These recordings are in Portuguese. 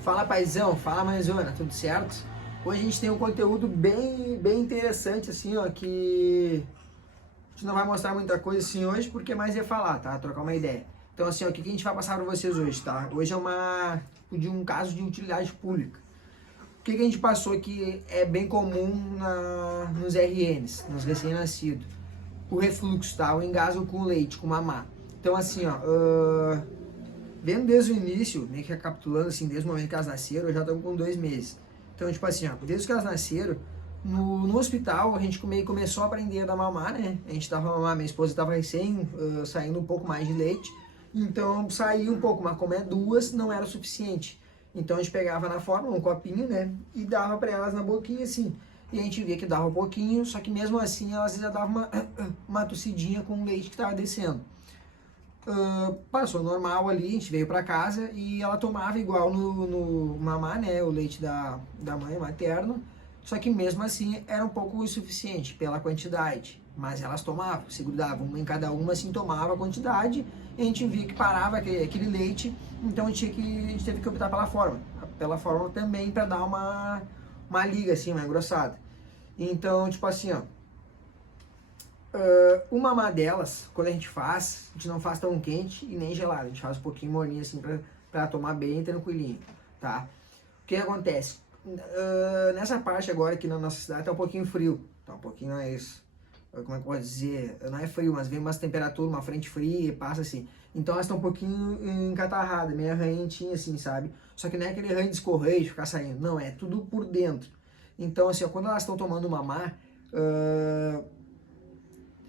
Fala paizão, fala mãezona, tudo certo? Hoje a gente tem um conteúdo bem interessante assim, ó, que a gente não vai mostrar muita coisa assim hoje, porque mais é falar, tá? Trocar uma ideia. Então assim, ó, o que a gente vai passar para vocês hoje, tá? Hoje é de um caso de utilidade pública. O que a gente passou aqui é bem comum nos RNs, nos recém-nascidos. O refluxo, tá? O engasgo com leite, com mamar. Então assim, ó, vendo desde o início, meio que recapitulando assim, desde o momento que elas nasceram, eu já estamos com 2 meses. Então, tipo assim, ó, desde que elas nasceram, no hospital a gente meio começou a aprender a dar mamar, né? A gente dava mamar, minha esposa estava recém saindo um pouco mais de leite, então saía um pouco, mas como é 2, não era o suficiente. Então a gente pegava na forma, um copinho, né? E dava para elas na boquinha assim. E a gente via que dava um pouquinho, só que mesmo assim elas já davam uma tossidinha com o leite que estava descendo. Passou normal ali, a gente veio pra casa e ela tomava igual no mamar, né, o leite da mãe materno, só que mesmo assim era um pouco insuficiente pela quantidade, mas elas tomavam, se grudavam uma em cada uma, assim, tomava a quantidade, e a gente via que parava aquele leite, então a gente teve que optar pela fórmula também para dar uma liga, assim, uma engrossada. Então, tipo assim, ó, o mamar delas, quando a gente não faz tão quente e nem gelado, a gente faz um pouquinho morninho assim pra tomar bem tranquilinho, tá? O que acontece? Nessa parte agora aqui na nossa cidade tá um pouquinho frio, tá um pouquinho mais, como é que eu posso dizer, não é frio, mas vem umas temperaturas, uma frente fria, passa assim, então elas estão um pouquinho encatarradas, meio arranhentinha assim, sabe? Só que não é aquele arranho de escorrer, de ficar saindo, não, é tudo por dentro. Então assim, ó, quando elas estão tomando mamar,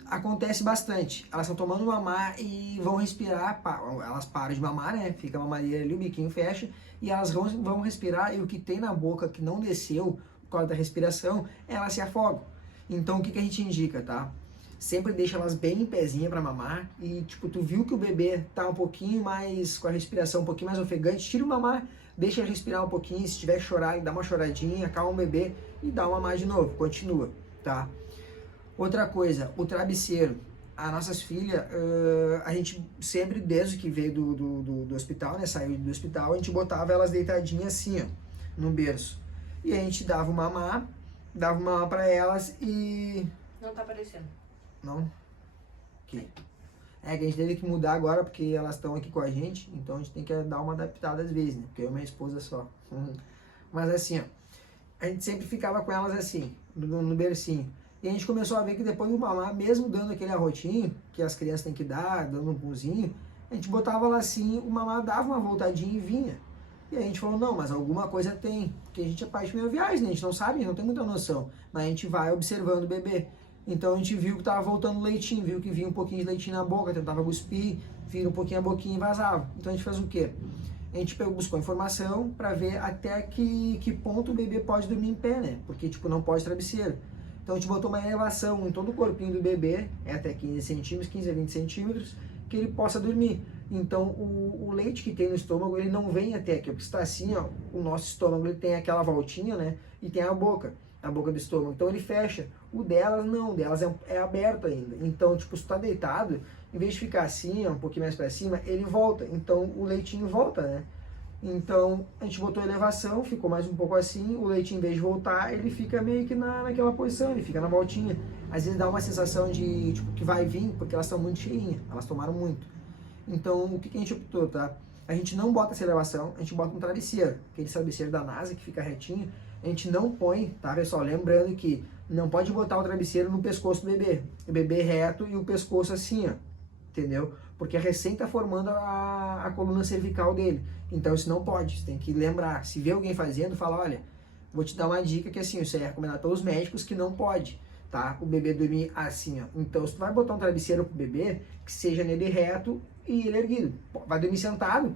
acontece bastante. Elas estão tomando mamar e vão respirar, elas param de mamar, né? Fica a mamadeira ali, o biquinho fecha, e elas vão respirar, e o que tem na boca que não desceu por causa da respiração, elas se afogam. Então o que a gente indica, tá? Sempre deixa elas bem em pezinha para mamar, e tipo, tu viu que o bebê tá um pouquinho mais, com a respiração um pouquinho mais ofegante, tira o mamar, deixa ele respirar um pouquinho, se tiver que chorar, dá uma choradinha, acalma o bebê e dá uma mamar de novo, continua, tá? Outra coisa, o travesseiro. As nossas filhas, a gente sempre, desde que veio do hospital, né, saiu do hospital, a gente botava elas deitadinhas assim, ó, no berço. E a gente dava uma mamar pra elas e... Não tá aparecendo. Não? Aqui. É que a gente teve que mudar agora porque elas estão aqui com a gente, então a gente tem que dar uma adaptada às vezes, né, porque eu e minha esposa só. Mas assim, ó, a gente sempre ficava com elas assim, no bercinho. E a gente começou a ver que depois do mamar, mesmo dando aquele arrotinho, que as crianças têm que dar, dando um punzinho, a gente botava lá assim, o mamar dava uma voltadinha e vinha. E a gente falou, não, mas alguma coisa tem, porque a gente é pai de primeira viagem, né? A gente não sabe, não tem muita noção, mas a gente vai observando o bebê. Então a gente viu que tava voltando leitinho, viu que vinha um pouquinho de leitinho na boca, tentava cuspir, vira um pouquinho a boquinha e vazava. Então a gente fez o quê? A gente buscou informação para ver até que ponto o bebê pode dormir em pé, né? Porque, tipo, não pode travesseiro. Então a gente botou uma elevação em todo o corpinho do bebê, até 15 centímetros, 15 a 20 centímetros, que ele possa dormir. Então o leite que tem no estômago, ele não vem até aqui, porque está assim, ó, o nosso estômago ele tem aquela voltinha, né, e tem a boca do estômago, então ele fecha. O delas não, o delas é aberto ainda. Então, tipo, se tu tá deitado, em vez de ficar assim, ó, um pouquinho mais para cima, ele volta, então o leitinho volta, né. Então, a gente botou a elevação, ficou mais um pouco assim, o leite em vez de voltar, ele fica meio que naquela posição, ele fica na voltinha. Às vezes dá uma sensação de, tipo, que vai vir, porque elas estão muito cheinhas, elas tomaram muito. Então, o que a gente optou, tá? A gente não bota essa elevação, a gente bota um travesseiro, aquele travesseiro da NASA que fica retinho, a gente não põe, tá, pessoal? Lembrando que não pode botar o travesseiro no pescoço do bebê, o bebê reto e o pescoço assim, ó, entendeu? Porque recém está formando a coluna cervical dele. Então isso não pode, você tem que lembrar. Se vê alguém fazendo, fala, olha, vou te dar uma dica que assim, isso é recomendado pelos médicos que não pode, tá? O bebê dormir assim, ó. Então se tu vai botar um travesseiro pro bebê, que seja nele reto e ele erguido. Vai dormir sentado,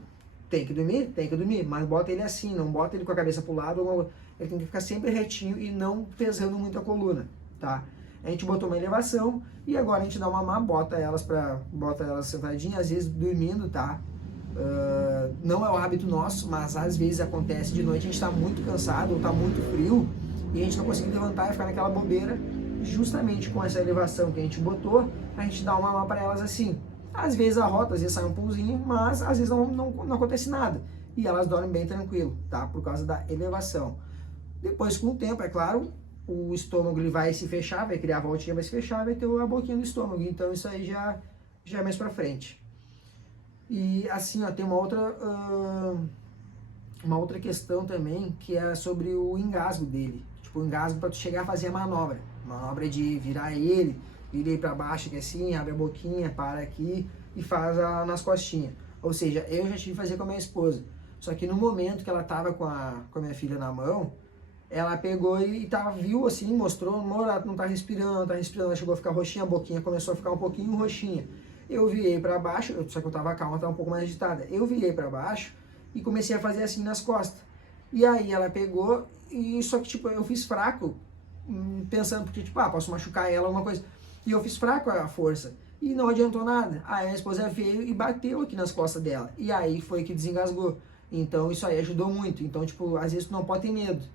tem que dormir, mas bota ele assim, não bota ele com a cabeça pro lado, ele tem que ficar sempre retinho e não pesando muito a coluna, tá? A gente botou uma elevação e agora a gente dá uma mamar, bota elas sentadinhas, às vezes dormindo, tá? Não é o hábito nosso, mas às vezes acontece de noite, a gente tá muito cansado ou tá muito frio e a gente não consegue levantar e ficar naquela bobeira. Justamente com essa elevação que a gente botou, a gente dá uma mamar para elas assim. Às vezes arrota, às vezes sai um pulzinho, mas às vezes não acontece nada. e elas dormem bem tranquilo, tá? Por causa da elevação. Depois, com o tempo, é claro, o estômago ele vai se fechar, vai criar a voltinha, vai se fechar, vai ter a boquinha do estômago. Então isso aí já é mais pra frente. E assim, ó, tem uma outra questão também, que é sobre o engasgo dele. Tipo, o engasgo para tu chegar a fazer a manobra. Manobra de virar ele, vira ele para baixo, que é assim, abre a boquinha, para aqui e faz nas costinhas. Ou seja, eu já tive que fazer com a minha esposa. Só que no momento que ela tava com a minha filha na mão, ela pegou e viu assim, mostrou, não tá respirando, não tá respirando. Ela chegou a ficar roxinha, a boquinha começou a ficar um pouquinho roxinha. Eu virei para baixo, só que eu tava calma, tava um pouco mais agitada. Eu virei para baixo e comecei a fazer assim nas costas. E aí ela pegou, e só que tipo, eu fiz fraco, pensando, porque tipo, posso machucar ela, alguma coisa. E eu fiz fraco a força. E não adiantou nada. Aí a minha esposa veio e bateu aqui nas costas dela. E aí foi que desengasgou. Então isso aí ajudou muito. Então, tipo, às vezes tu não pode ter medo.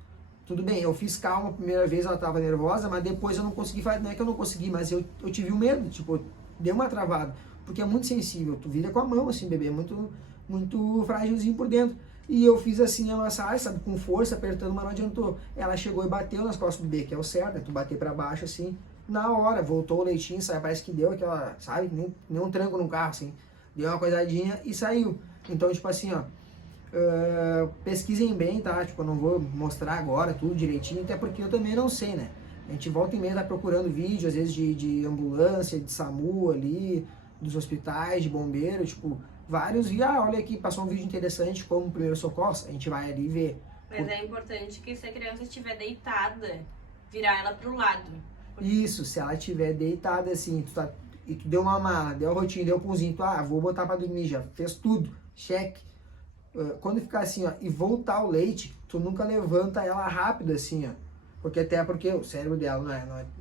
Tudo bem, eu fiz calma a primeira vez, ela tava nervosa, mas depois eu não consegui fazer, não é que eu não consegui, mas eu tive o medo, tipo, deu uma travada. Porque é muito sensível, tu vira com a mão, assim, bebê, é muito frágilzinho por dentro. E eu fiz assim a massagem, sabe, com força, apertando, mas não adiantou. Ela chegou e bateu nas costas do bebê, que é o certo, né? Tu bater pra baixo assim, na hora, voltou o leitinho, sabe, parece que deu aquela, sabe, nem um tranco no carro, assim. Deu uma coisadinha e saiu. Então, tipo assim, ó, pesquisem bem, tá? Tipo, eu não vou mostrar agora tudo direitinho, até porque eu também não sei, né? A gente volta e meia tá procurando vídeo, às vezes de ambulância, de SAMU ali, dos hospitais, de bombeiro, tipo, vários, e olha aqui, passou um vídeo interessante como primeiro socorro, a gente vai ali ver. Mas é importante que se a criança estiver deitada, virar ela pro lado. Isso, se ela estiver deitada assim, e tu deu uma mala, deu a rotina, deu o punzinho, vou botar pra dormir, já fez tudo, cheque. Quando ficar assim, ó, e voltar o leite, tu nunca levanta ela rápido assim, ó. Porque o cérebro dela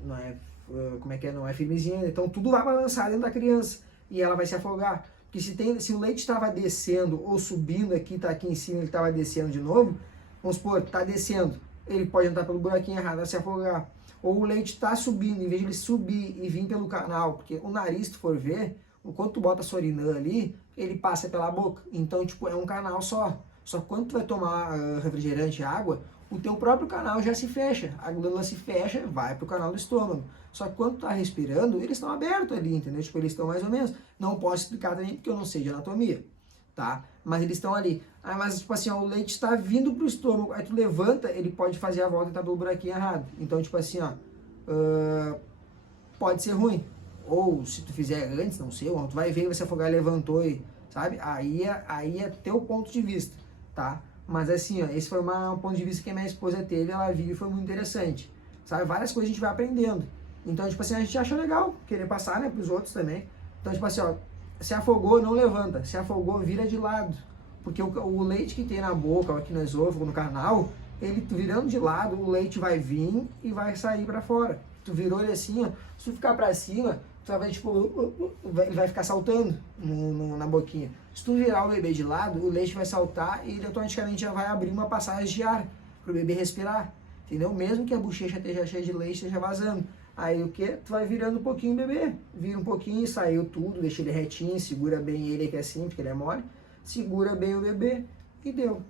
não é firmezinho, então tudo vai balançar dentro da criança e ela vai se afogar. Porque se o leite estava descendo ou subindo aqui, tá aqui em cima, ele estava descendo de novo, vamos supor, tá descendo, ele pode entrar pelo buraquinho errado, vai se afogar. Ou o leite está subindo, em vez de ele subir e vir pelo canal, porque o nariz, se tu for ver, enquanto tu bota a Sorinã ali, ele passa pela boca. Então, tipo, é um canal só. Só que quando tu vai tomar refrigerante, água, o teu próprio canal já se fecha. A glândula se fecha, vai pro canal do estômago. Só que quando tu tá respirando, eles estão abertos ali, entendeu? Tipo, eles estão mais ou menos. Não posso explicar também porque eu não sei de anatomia, tá? Mas eles estão ali. Mas, tipo assim, ó, o leite está vindo pro estômago. Aí tu levanta, ele pode fazer a volta e tá pelo buraquinho errado. Então, tipo assim, ó, pode ser ruim. Ou se tu fizer antes, não sei, tu vai ver, vai se afogar, levantou e, sabe? Aí é teu ponto de vista, tá? Mas assim, ó, esse foi um ponto de vista que a minha esposa teve, ela viu e foi muito interessante, sabe? Várias coisas a gente vai aprendendo. Então, tipo assim, a gente acha legal querer passar, né, pros outros também. Então, tipo assim, ó, se afogou, não levanta. Se afogou, vira de lado. Porque o leite que tem na boca, aqui no esôfago, no canal, ele virando de lado, o leite vai vir e vai sair para fora. Tu virou ele assim, ó, se tu ficar para cima, tu vai, tipo, vai ficar saltando na boquinha. Se tu virar o bebê de lado, o leite vai saltar e ele automaticamente já vai abrir uma passagem de ar pro bebê respirar, entendeu? Mesmo que a bochecha esteja cheia de leite, esteja vazando. Aí o que? Tu vai virando um pouquinho o bebê. Vira um pouquinho, saiu tudo, deixa ele retinho, segura bem ele aqui assim, porque ele é mole. Segura bem o bebê e deu.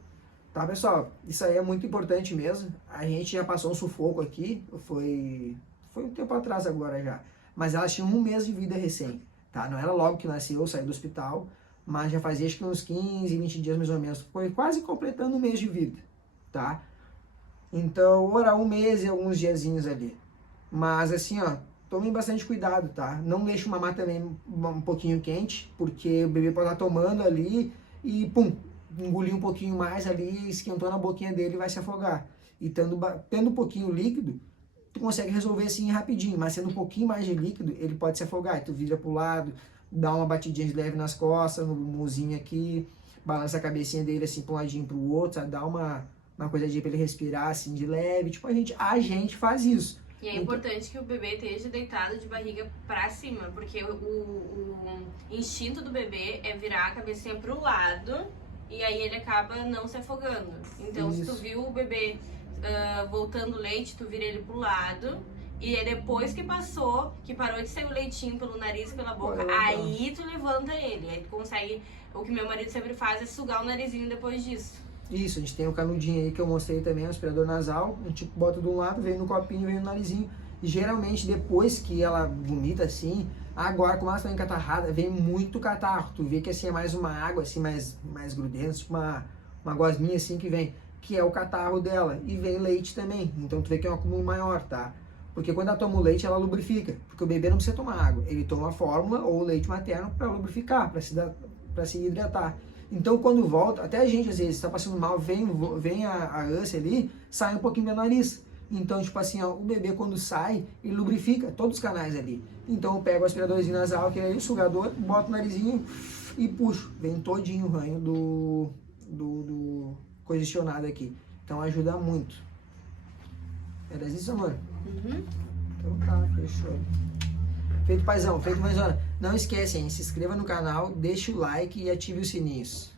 Tá, pessoal? Isso aí é muito importante mesmo. A gente já passou um sufoco aqui, foi um tempo atrás agora já. Mas ela tinha 1 mês de vida recém, tá? Não era logo que nasceu, saiu do hospital, mas já fazia acho que uns 15, 20 dias mais ou menos. Foi quase completando 1 mês de vida, tá? Então, ora 1 mês e alguns diazinhos ali. Mas assim, ó, tomem bastante cuidado, tá? Não deixe o mamar também um pouquinho quente, porque o bebê pode estar tomando ali e pum, engolir um pouquinho mais ali, esquentou na boquinha dele e vai se afogar. E tendo um pouquinho líquido, tu consegue resolver assim rapidinho, mas sendo um pouquinho mais de líquido, ele pode se afogar. E tu vira pro lado, dá uma batidinha de leve nas costas, no mozinho aqui, balança a cabecinha dele assim pra um ladinho pro outro, sabe? Dá uma coisadinha pra ele respirar assim de leve. Tipo, a gente faz isso. E é importante que o bebê esteja deitado de barriga pra cima, porque o instinto do bebê é virar a cabecinha pro lado e aí ele acaba não se afogando. Então, se tu viu o bebê voltando leite, tu vira ele pro lado E é depois que passou, que parou de sair o leitinho pelo nariz e pela boca, Pô, aí tu levanta ele. Aí tu consegue. O que meu marido sempre faz é sugar o narizinho depois disso. Isso, a gente tem um canudinho aí que eu mostrei também, um aspirador nasal. A gente bota de um lado, vem no copinho, vem no narizinho. E geralmente depois que ela vomita assim, agora como ela está encatarrada, vem muito catarro. Tu vê que assim é mais uma água assim, mais grudenta, tipo uma gosminha assim que vem, que é o catarro dela. E vem leite também, então tu vê que é um acúmulo maior, tá? Porque quando ela toma o leite, ela lubrifica. Porque o bebê não precisa tomar água, ele toma a fórmula ou o leite materno para lubrificar, para se hidratar. Então quando volta, até a gente às vezes está passando mal, vem a ânsia ali, sai um pouquinho do nariz. Então, tipo assim, ó, o bebê quando sai, ele lubrifica todos os canais ali. Então eu pego o aspiradorzinho nasal, que é o sugador, boto o narizinho e puxo. Vem todinho o ranho do congestionado aqui. Então ajuda muito. Era isso, amor? Uhum. Então tá, fechou. Feito, paizão, feito, mãezona. Não esquece, hein? Se inscreva no canal, deixe o like e ative os sininhos.